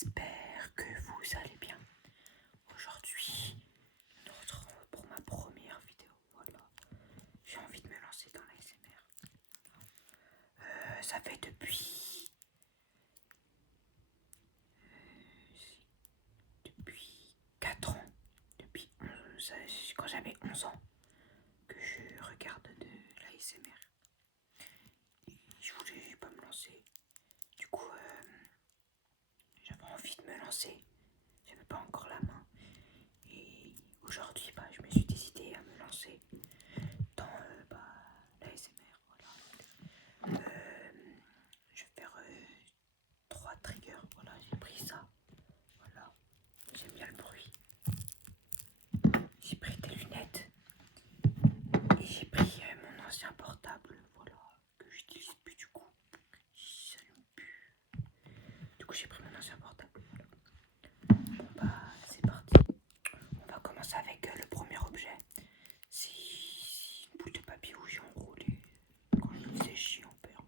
j'espère que vous allez bien. Aujourd'hui, nous retrouvons pour ma première vidéo. Voilà, j'ai envie de me lancer dans l'ASMR. Ça fait depuis 4 ans, quand j'avais 11 ans, que je regarde de l'ASMR. Et je voulais pas me lancer. Du coup, j'avais envie de me lancer. J'avais pas encore la main. Et aujourd'hui, je me suis décidé à me lancer dans l'ASMR. Voilà. Je vais faire 3 triggers. Voilà, j'ai pris ça. Voilà, j'aime bien le bruit. J'ai pris des lunettes. Et j'ai pris mon ancien portable. Voilà, que j'utilise plus du coup. Il s'allume plus. Du coup, j'ai pris mon ancien portable. Voilà. Bon c'est parti. On va commencer avec le premier objet. C'est une boule de papier où j'ai enroulé quand je me faisais chier en père.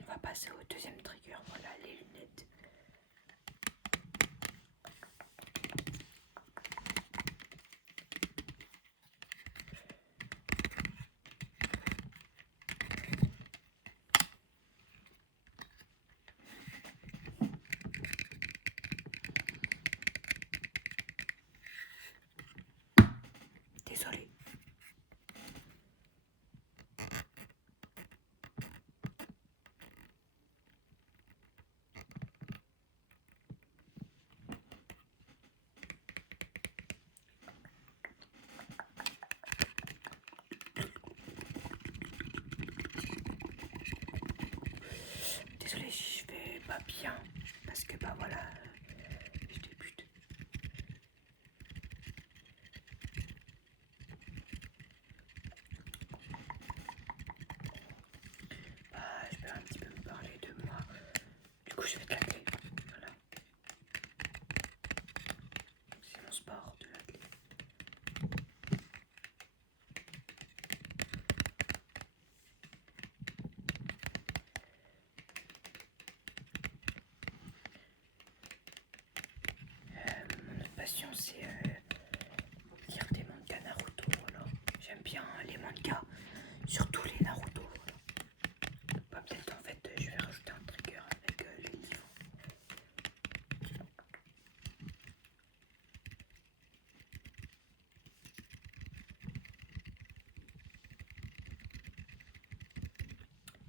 On va passer au deuxième trigger. Voilà, les lunettes. Désolé. Désolé si je fais pas bien, parce que voilà, je débute. Je peux un petit peu me parler de moi. Du coup, je vais t'appeler. Voilà. C'est mon sport de l'athlète. Mon autre passion, c'est lire des mangas Naruto. Voilà. J'aime bien les mangas, surtout les Naruto. Voilà. Peut-être en fait, je vais rajouter un trigger avec les livres.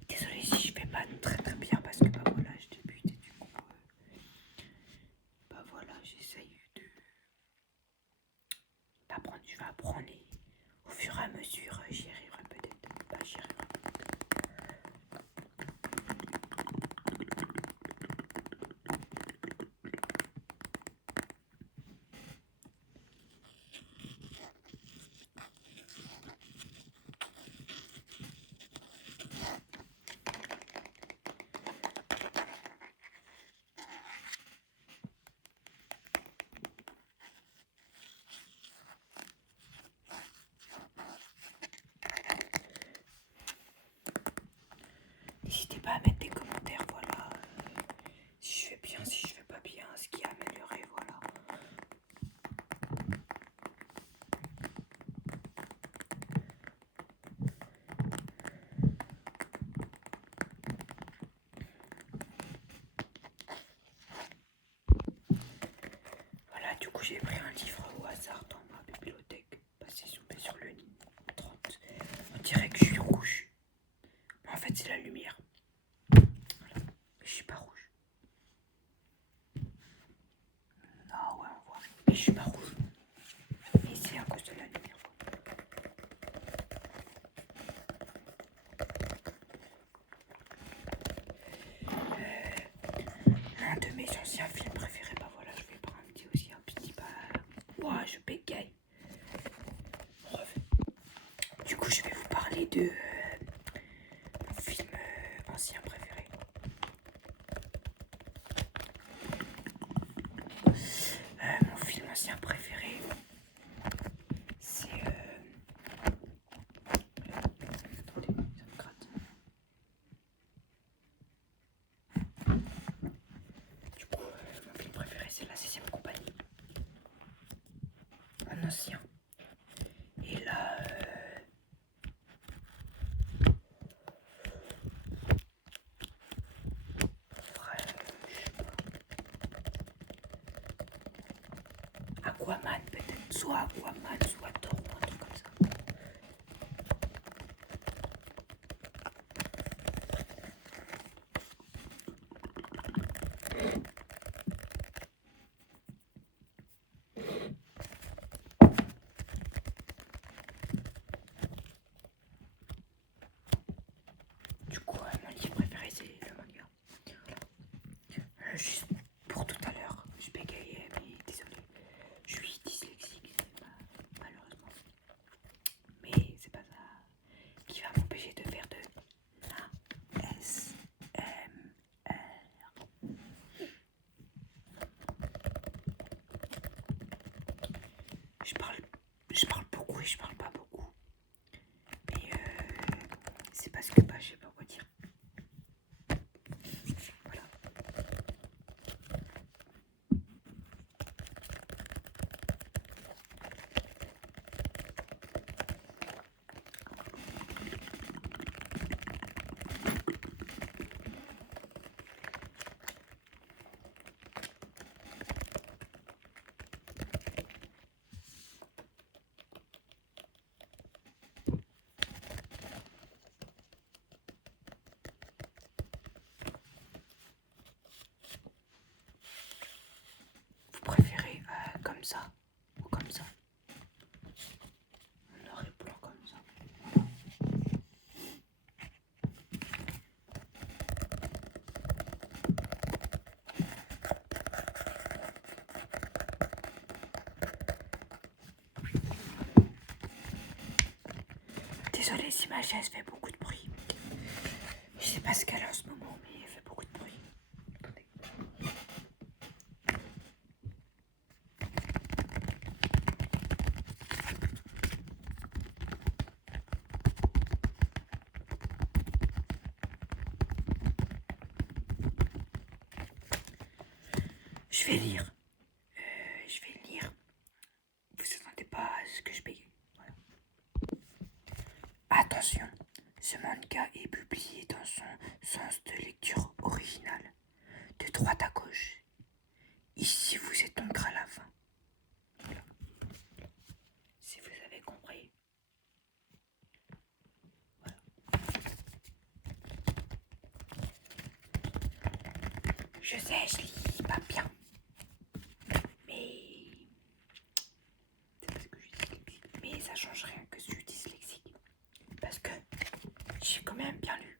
Désolé si je fais pas très bien parce que voilà, je débute et du coup voilà, j'essaye d'apprendre. Je vais apprendre et au fur et à mesure j'y arriverai peut-être. J'y arriverai peut-être. N'hésitez pas à mettre des commentaires, voilà, si je fais bien, si je fais pas bien, ce qui est amélioré, voilà. Voilà, du coup j'ai pris un livre au hasard dans ma bibliothèque. C'est sur le 30. On dirait bégaye. Bref. Du coup, je vais vous parler de mon film ancien préféré. Mon film ancien préféré, c'est... Attendez, ça me gratte. Du coup, mon film préféré, c'est La 6ème compagnie. En ancien. Et là... Aquaman peut-être, soit Aquaman, soit Thor, un truc comme ça. Du coup, mon livre préféré c'est le manga. Juste pour tout à l'heure, je bégayais, mais désolé, je suis dyslexique, malheureusement. Mais c'est pas ça qui va m'empêcher de faire de l'ASMR. Je parle beaucoup et je parle pas beaucoup. Mais c'est parce que je sais pas quoi dire. Voilà. Vous préférez comme ça ou comme ça? Noir et blanc comme ça. Désolée si ma chaise fait beaucoup de bruit. Je sais pas ce qu'elle a en ce moment, mais elle fait beaucoup de bruit. Attendez. Je vais lire. Vous attendez pas à ce que je bégaye. Voilà. Attention, ce manga est publié dans son sens de lecture original, de droite à gauche. Ici, vous êtes donc à la fin. Voilà. Si vous avez compris. Voilà. Je sais, je lis pas bien. Mais c'est parce que je suis dyslexique. Mais ça change rien que je suis dyslexique. Parce que j'ai quand même bien lu.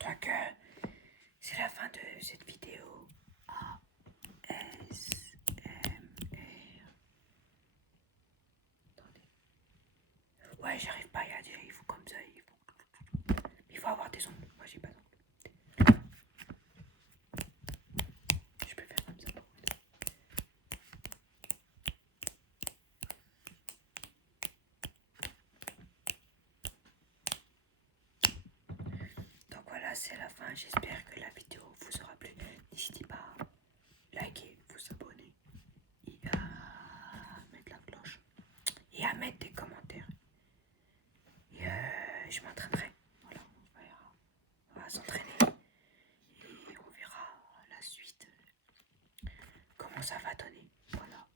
Donc, c'est la fin de cette vidéo. ASMR. Attendez. Ouais, j'arrive pas à dire, il faut comme ça. Il faut avoir des ongles. Moi, j'ai pas d'ongles. Je peux faire comme ça. Donc voilà, c'est la fin. J'espère que la vidéo vous aura plu. N'hésitez pas à liker, vous abonner et à mettre la cloche et à mettre des commentaires. Et je m'entraînerai. Voilà, on va s'entraîner et on verra la suite comment ça va donner. Voilà.